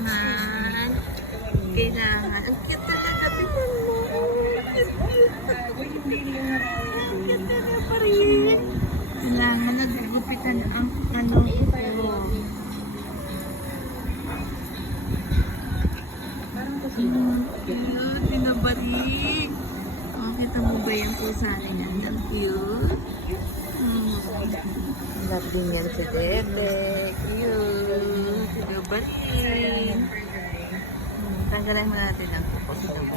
kailangan. Kailangan. Ang cute talaga. Tingnan mo. Ang cute talaga pa rin. Kailangan naggupitan ang ano ito. Cute. Binabarik. Oh, kita mo ba yung pusa niya? Ang cute. Love din yan si Dede. Cute. Binabarik. Tanggalan mo natin ang kapos ng